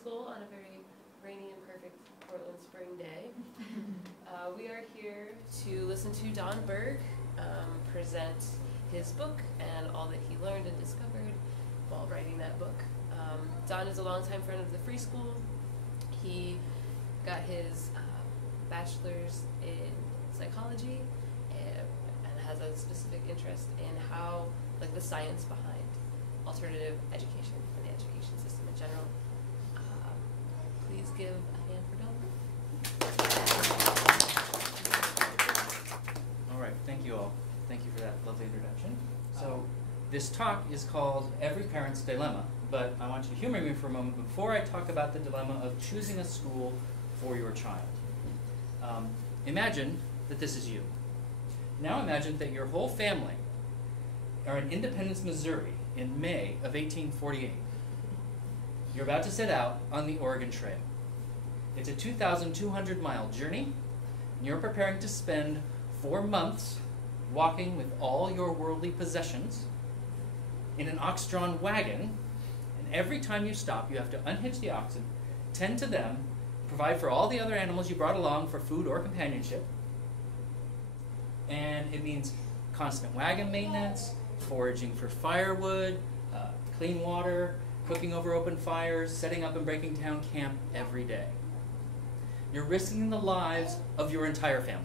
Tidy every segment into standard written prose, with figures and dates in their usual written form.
School on a very rainy and perfect Portland spring day. We are here to listen to Don Berg present his book and all that he learned and discovered while writing that book. Don is a longtime friend of the Free School. He got his bachelor's in psychology and has a specific interest in how, like, the science behind alternative education and the education system in general. Please give a hand for Don. All right, thank you all. Thank you for that lovely introduction. So this talk is called Every Parent's Dilemma, but I want you to humor me for a moment before I talk about the dilemma of choosing a school for your child. Imagine that this is you. Now imagine that your whole family are in Independence, Missouri in May of 1848. You're about to set out on the Oregon Trail. It's a 2,200-mile journey, and you're preparing to spend 4 months walking with all your worldly possessions in an ox-drawn wagon, and every time you stop, you have to unhitch the oxen, tend to them, provide for all the other animals you brought along for food or companionship, and it means constant wagon maintenance, foraging for firewood, clean water, cooking over open fires, setting up and breaking down camp every day. You're risking the lives of your entire family.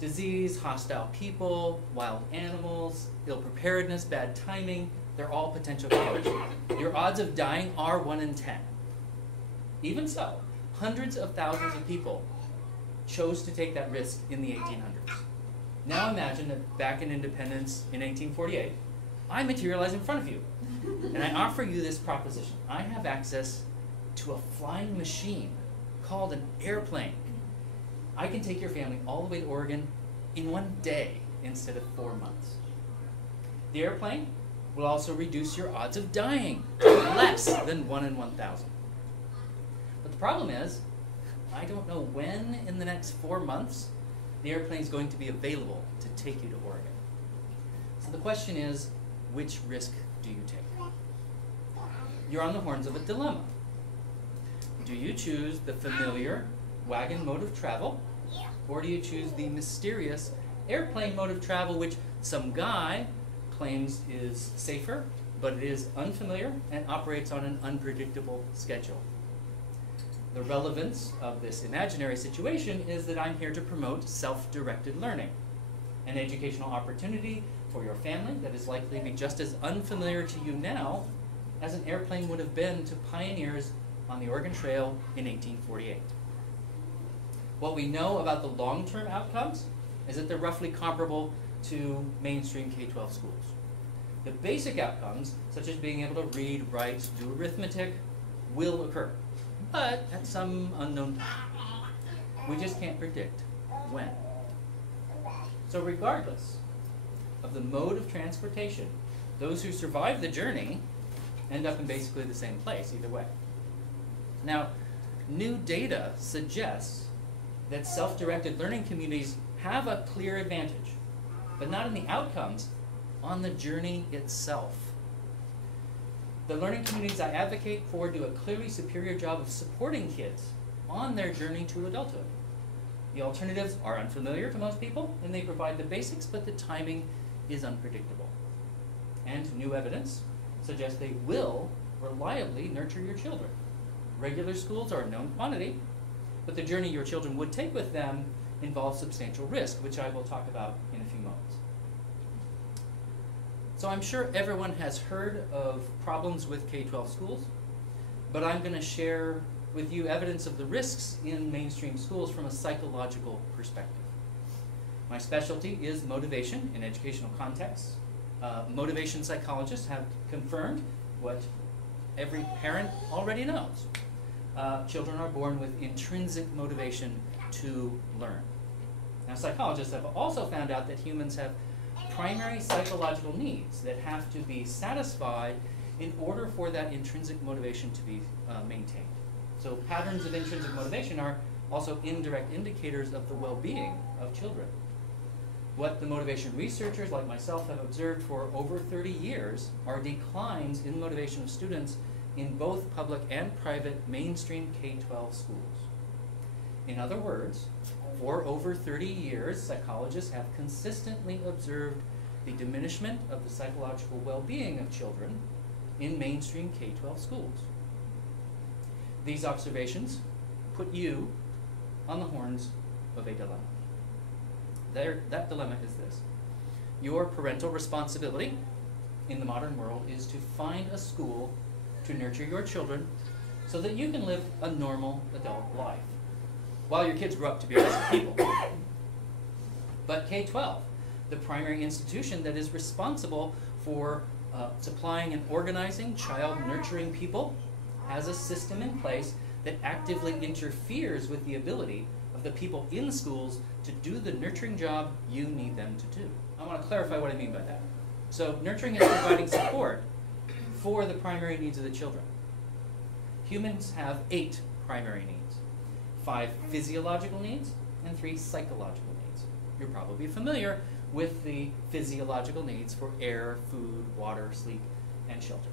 Disease, hostile people, wild animals, ill preparedness, bad timing, they're all potential killers. Your odds of dying are 1 in 10. Even so, hundreds of thousands of people chose to take that risk in the 1800s. Now imagine that back in Independence in 1848, I materialize in front of you, and I offer you this proposition. I have access to a flying machine called an airplane. I can take your family all the way to Oregon in 1 day instead of 4 months. The airplane will also reduce your odds of dying to less than 1 in 1,000. But the problem is, I don't know when in the next 4 months the airplane is going to be available to take you to Oregon. So the question is, which risk do you take? You're on the horns of a dilemma. Do you choose the familiar wagon mode of travel, or do you choose the mysterious airplane mode of travel, which some guy claims is safer, but it is unfamiliar and operates on an unpredictable schedule? The relevance of this imaginary situation is that I'm here to promote self-directed learning, an educational opportunity for your family that is likely to be just as unfamiliar to you now as an airplane would have been to pioneers on the Oregon Trail in 1848. What we know about the long-term outcomes is that they're roughly comparable to mainstream K-12 schools. The basic outcomes, such as being able to read, write, do arithmetic, will occur, but at some unknown time. We just can't predict when. So regardless of the mode of transportation, those who survive the journey end up in basically the same place either way. Now, new data suggests that self-directed learning communities have a clear advantage, but not in the outcomes, on the journey itself. The learning communities I advocate for do a clearly superior job of supporting kids on their journey to adulthood. The alternatives are unfamiliar to most people, and they provide the basics, but the timing is unpredictable. And new evidence suggests they will reliably nurture your children. Regular schools are a known quantity, but the journey your children would take with them involves substantial risk, which I will talk about in a few moments. So I'm sure everyone has heard of problems with K-12 schools, but I'm going to share with you evidence of the risks in mainstream schools from a psychological perspective. My specialty is motivation in educational contexts. Motivation psychologists have confirmed what every parent already knows. Children are born with intrinsic motivation to learn. Now, psychologists have also found out that humans have primary psychological needs that have to be satisfied in order for that intrinsic motivation to be maintained. So patterns of intrinsic motivation are also indirect indicators of the well-being of children. What the motivation researchers like myself have observed for over 30 years are declines in motivation of students in both public and private mainstream K-12 schools. In other words, for over 30 years, psychologists have consistently observed the diminishment of the psychological well-being of children in mainstream K-12 schools. These observations put you on the horns of a dilemma. That dilemma is this. Your parental responsibility in the modern world is to find a school to nurture your children so that you can live a normal adult life while your kids grow up to be awesome people. But K-12, the primary institution that is responsible for supplying and organizing child nurturing people, has a system in place that actively interferes with the ability of the people in schools to do the nurturing job you need them to do. I want to clarify what I mean by that. So nurturing is providing support for the primary needs of the children. Humans have 8 primary needs, 5 physiological needs and 3 psychological needs. You're probably familiar with the physiological needs for air, food, water, sleep, and shelter.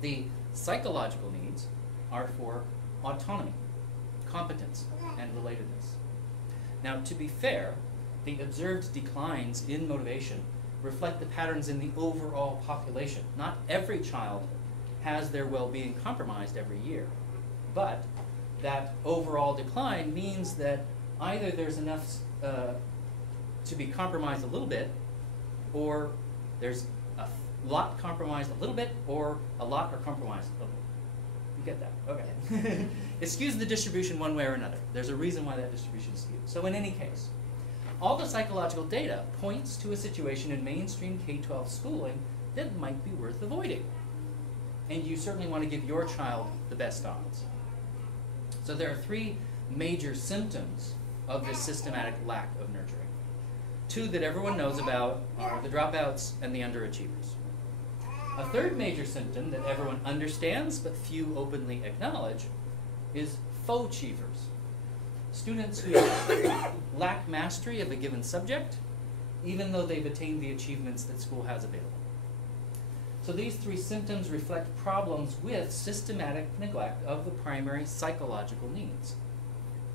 The psychological needs are for autonomy, competence, and relatedness. Now, to be fair, the observed declines in motivation reflect the patterns in the overall population. Not every child has their well-being compromised every year, but that overall decline means that either there's enough to be compromised a little bit, or there's a lot compromised a little bit, or a lot are compromised a little bit. You get that? Okay. It skews the distribution one way or another. There's a reason why that distribution is skewed. So in any case, all the psychological data points to a situation in mainstream K-12 schooling that might be worth avoiding. And you certainly want to give your child the best odds. So there are 3 major symptoms of this systematic lack of nurturing. 2 that everyone knows about are the dropouts and the underachievers. A third major symptom that everyone understands but few openly acknowledge is faux achievers. Students who lack mastery of a given subject, even though they've attained the achievements that school has available. So these 3 symptoms reflect problems with systematic neglect of the primary psychological needs.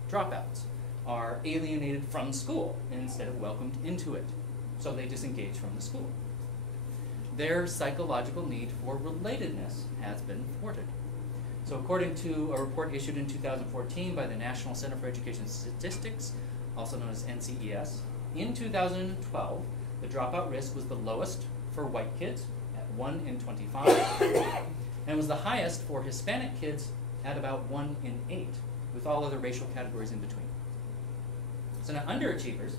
Dropouts are alienated from school instead of welcomed into it, so they disengage from the school. Their psychological need for relatedness has been thwarted. So according to a report issued in 2014 by the National Center for Education Statistics, also known as NCES, in 2012, the dropout risk was the lowest for white kids at 1 in 25, and was the highest for Hispanic kids at about 1 in 8, with all other racial categories in between. So now underachievers,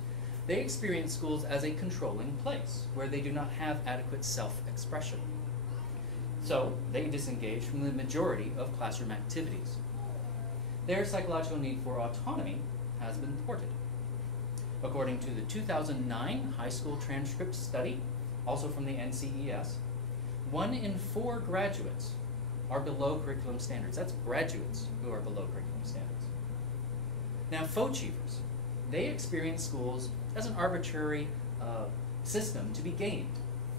they experience schools as a controlling place where they do not have adequate self-expression. So they disengage from the majority of classroom activities. Their psychological need for autonomy has been thwarted. According to the 2009 high school transcript study, also from the NCES, 1 in 4 graduates are below curriculum standards. That's graduates who are below curriculum standards. Now, faux achievers, they experience schools as an arbitrary system to be gamed.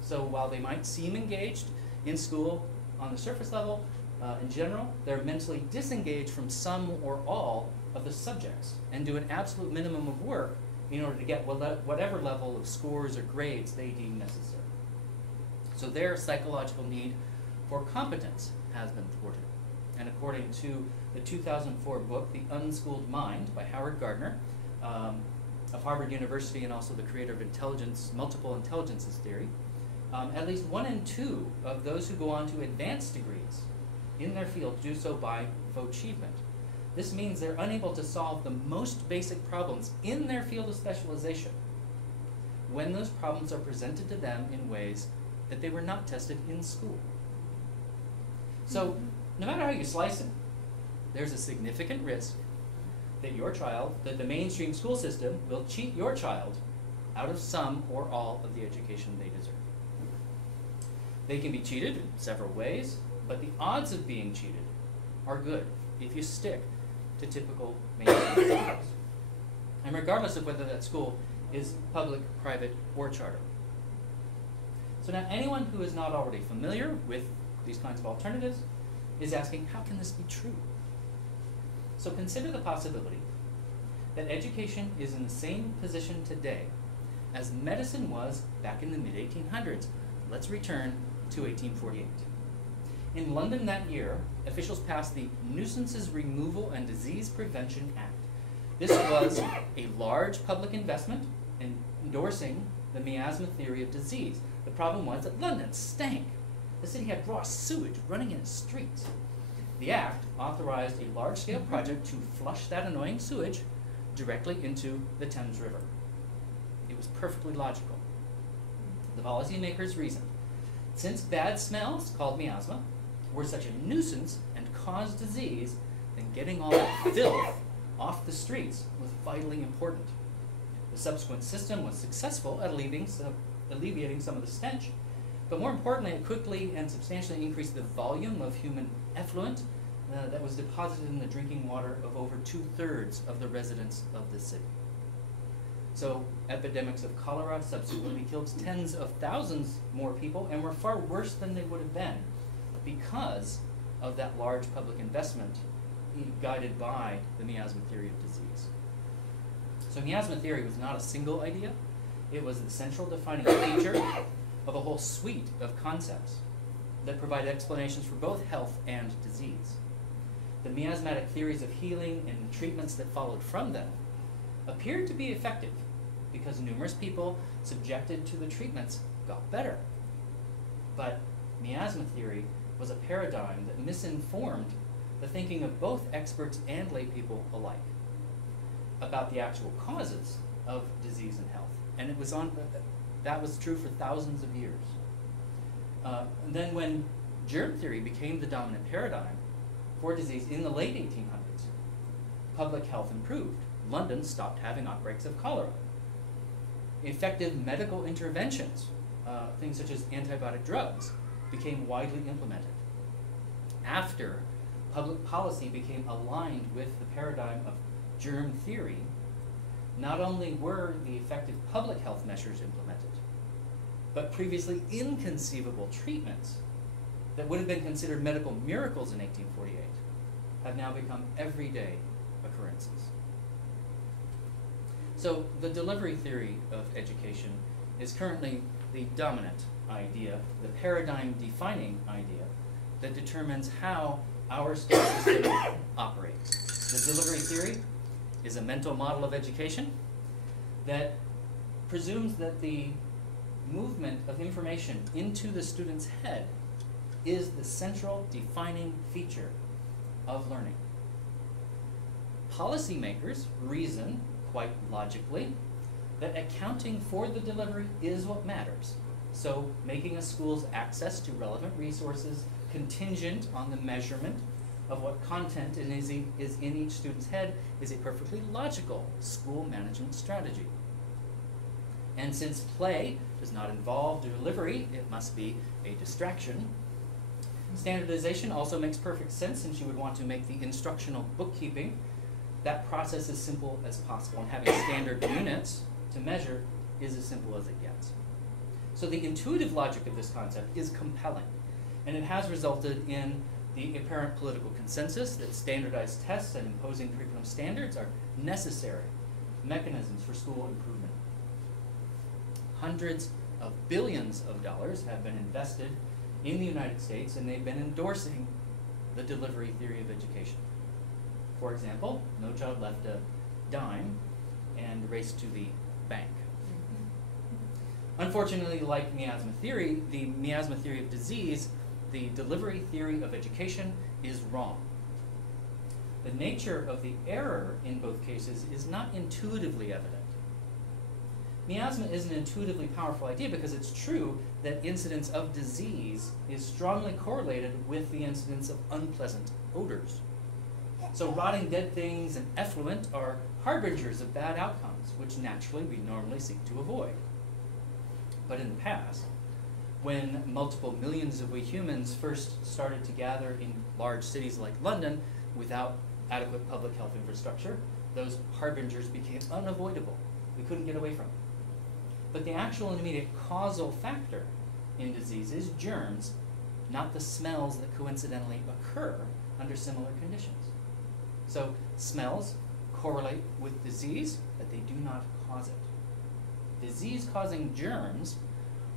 So while they might seem engaged in school on the surface level, in general, they're mentally disengaged from some or all of the subjects and do an absolute minimum of work in order to get whatever level of scores or grades they deem necessary. So their psychological need for competence has been thwarted. And according to the 2004 book, The Unschooled Mind by Howard Gardner, of Harvard University, and also the creator of multiple intelligences theory, at least 1 in 2 of those who go on to advanced degrees in their field do so by faux achievement. This means they're unable to solve the most basic problems in their field of specialization when those problems are presented to them in ways that they were not tested in school. So no matter how you slice it, there's a significant risk that your child, that the mainstream school system will cheat your child out of some or all of the education they deserve. They can be cheated in several ways, but the odds of being cheated are good if you stick to typical mainstream schools, and regardless of whether that school is public, private, or charter. So now anyone who is not already familiar with these kinds of alternatives, is asking, how can this be true? So consider the possibility that education is in the same position today as medicine was back in the mid-1800s. Let's return to 1848. In London that year, officials passed the Nuisances Removal and Disease Prevention Act. This was a large public investment in endorsing the miasma theory of disease. The problem was that London stank. The city had raw sewage running in its streets. The act authorized a large-scale project to flush that annoying sewage directly into the Thames River. It was perfectly logical. The policymakers reasoned, since bad smells, called miasma, were such a nuisance and caused disease, then getting all that filth off the streets was vitally important. The subsequent system was successful at alleviating some of the stench, but more importantly, it quickly and substantially increased the volume of human effluent that was deposited in the drinking water of over 2/3 of the residents of the city. So epidemics of cholera subsequently killed tens of thousands more people and were far worse than they would have been because of that large public investment guided by the miasma theory of disease. So miasma theory was not a single idea. It was the central defining feature of a whole suite of concepts that provide explanations for both health and disease. The miasmatic theories of healing and the treatments that followed from them appeared to be effective because numerous people subjected to the treatments got better. But miasma theory was a paradigm that misinformed the thinking of both experts and laypeople alike about the actual causes of disease and health. And that was true for thousands of years. And then when germ theory became the dominant paradigm for disease in the late 1800s, public health improved. London stopped having outbreaks of cholera. Effective medical interventions, things such as antibiotic drugs, became widely implemented. After public policy became aligned with the paradigm of germ theory, not only were the effective public health measures implemented, but previously inconceivable treatments that would have been considered medical miracles in 1848 have now become everyday occurrences. So the delivery theory of education is currently the dominant idea, the paradigm-defining idea that determines how our school system operates. The delivery theory is a mental model of education that presumes that the movement of information into the student's head is the central defining feature of learning. Policymakers reason, quite logically, that accounting for the delivery is what matters. So making a school's access to relevant resources contingent on the measurement of what content is in each student's head is a perfectly logical school management strategy. And since play does not involve delivery, it must be a distraction. Standardization also makes perfect sense, since you would want to make the instructional bookkeeping that process as simple as possible, and having standard units to measure is as simple as it gets. So the intuitive logic of this concept is compelling, and it has resulted in the apparent political consensus that standardized tests and imposing curriculum standards are necessary mechanisms for school improvement. Hundreds of billions of dollars have been invested in the United States, and they've been endorsing the delivery theory of education. For example, No Child Left a Dime and Race to the Bank. Unfortunately, like miasma theory, the miasma theory of disease, the delivery theory of education is wrong. The nature of the error in both cases is not intuitively evident. Miasma is an intuitively powerful idea because it's true that incidence of disease is strongly correlated with the incidence of unpleasant odors. So rotting dead things and effluent are harbingers of bad outcomes, which naturally we normally seek to avoid. But in the past, when multiple millions of we humans first started to gather in large cities like London without adequate public health infrastructure, those harbingers became unavoidable. We couldn't get away from them. But the actual and immediate causal factor in disease is germs, not the smells that coincidentally occur under similar conditions. So smells correlate with disease, but they do not cause it. Disease-causing germs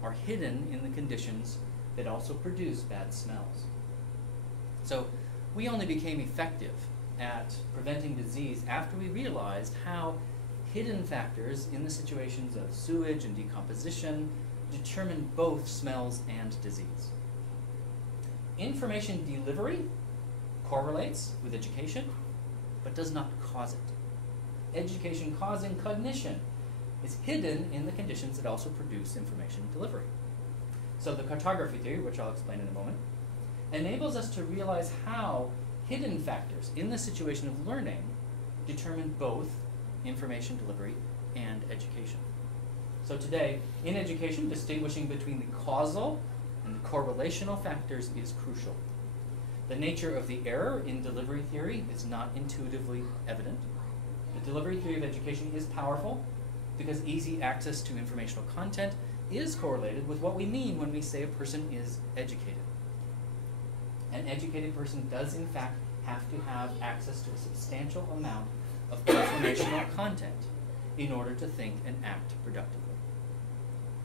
are hidden in the conditions that also produce bad smells. So we only became effective at preventing disease after we realized how hidden factors in the situations of sewage and decomposition determine both smells and disease. Information delivery correlates with education, but does not cause it. Education causing cognition is hidden in the conditions that also produce information delivery. So the cartography theory, which I'll explain in a moment, enables us to realize how hidden factors in the situation of learning determine both information delivery and education. So today, in education, distinguishing between the causal and the correlational factors is crucial. The nature of the error in delivery theory is not intuitively evident. The delivery theory of education is powerful because easy access to informational content is correlated with what we mean when we say a person is educated. An educated person does in fact have to have access to a substantial amount of informational content in order to think and act productively.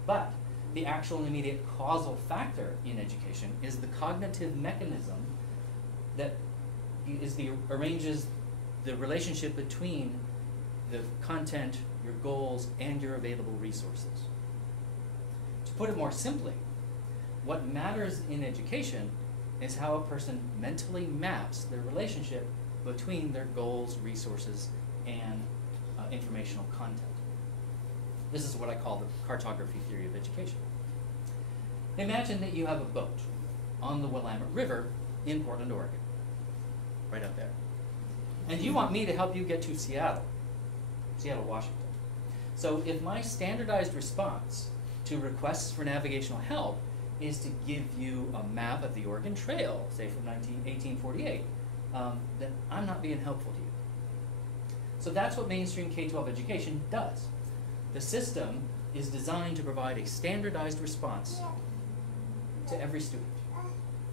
But the actual and immediate causal factor in education is the cognitive mechanism that arranges the relationship between the content, your goals, and your available resources. To put it more simply, what matters in education is how a person mentally maps their relationship between their goals, resources, and informational content. This is what I call the cartography theory of education. Imagine that you have a boat on the Willamette River in Portland, Oregon, right up there. And you want me to help you get to Seattle, Washington. So if my standardized response to requests for navigational help is to give you a map of the Oregon Trail, say from 1848, then I'm not being helpful to you. So that's what mainstream K-12 education does. The system is designed to provide a standardized response to every student.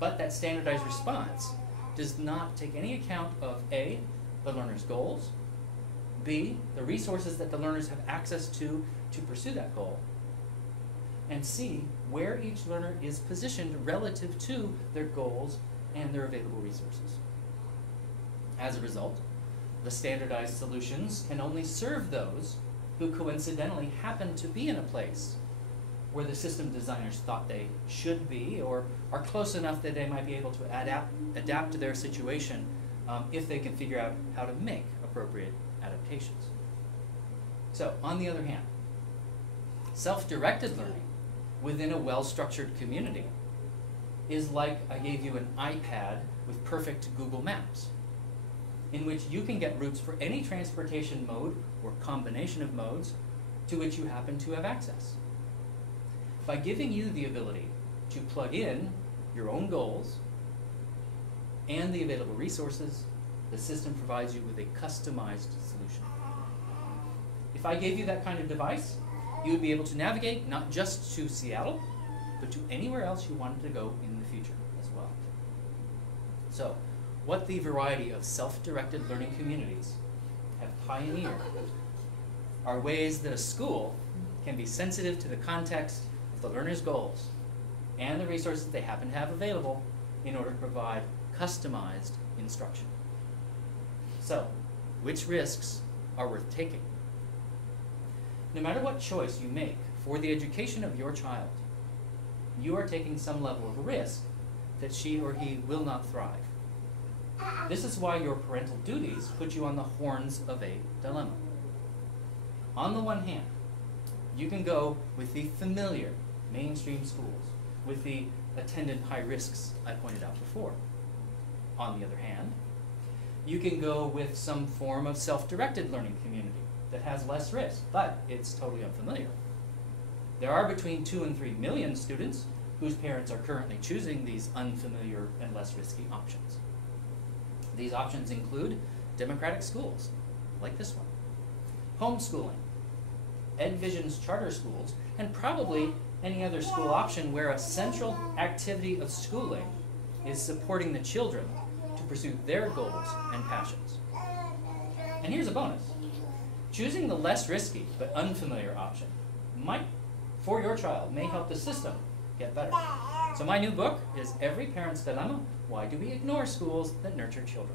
But that standardized response does not take any account of A, the learner's goals, B, the resources that the learners have access to pursue that goal, and C, where each learner is positioned relative to their goals and their available resources. As a result, the standardized solutions can only serve those who coincidentally happen to be in a place where the system designers thought they should be, or are close enough that they might be able to adapt to their situation if they can figure out how to make appropriate adaptations. So, on the other hand, self-directed learning within a well-structured community is like I gave you an iPad with perfect Google Maps, in which you can get routes for any transportation mode or combination of modes to which you happen to have access. By giving you the ability to plug in your own goals and the available resources, the system provides you with a customized solution. If I gave you that kind of device, you would be able to navigate not just to Seattle, but to anywhere else you wanted to go in the future as well. So, what the variety of self-directed learning communities have pioneered are ways that a school can be sensitive to the context of the learner's goals and the resources they happen to have available in order to provide customized instruction. So, which risks are worth taking? No matter what choice you make for the education of your child, you are taking some level of risk that she or he will not thrive. This is why your parental duties put you on the horns of a dilemma. On the one hand, you can go with the familiar mainstream schools, with the attendant high risks I pointed out before. On the other hand, you can go with some form of self-directed learning community that has less risk, but it's totally unfamiliar. There are between 2 and 3 million students whose parents are currently choosing these unfamiliar and less risky options. These options include democratic schools, like this one, homeschooling, EdVision's charter schools, and probably any other school option where a central activity of schooling is supporting the children to pursue their goals and passions. And here's a bonus. Choosing the less risky but unfamiliar option for your child, may help the system get better. So my new book is Every Parent's Dilemma: Why Do We Ignore Schools That Nurture Children?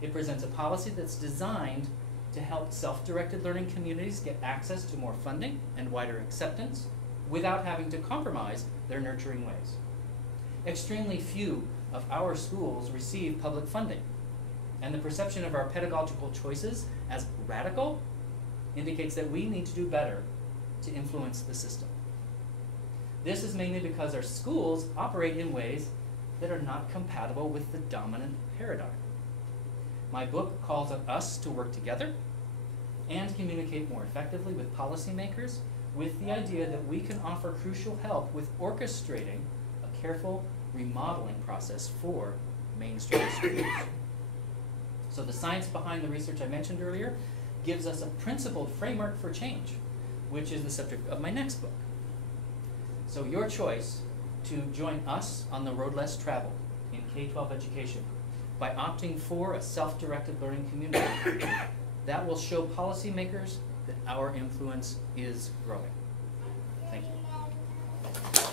It presents a policy that's designed to help self-directed learning communities get access to more funding and wider acceptance without having to compromise their nurturing ways. Extremely few of our schools receive public funding, and the perception of our pedagogical choices as radical indicates that we need to do better to influence the system. This is mainly because our schools operate in ways that are not compatible with the dominant paradigm. My book calls on us to work together and communicate more effectively with policymakers, with the idea that we can offer crucial help with orchestrating a careful remodeling process for mainstream schools. So the science behind the research I mentioned earlier gives us a principled framework for change, which is the subject of my next book. So your choice to join us on the road less traveled in K-12 education by opting for a self-directed learning community that will show policymakers that our influence is growing. Thank you.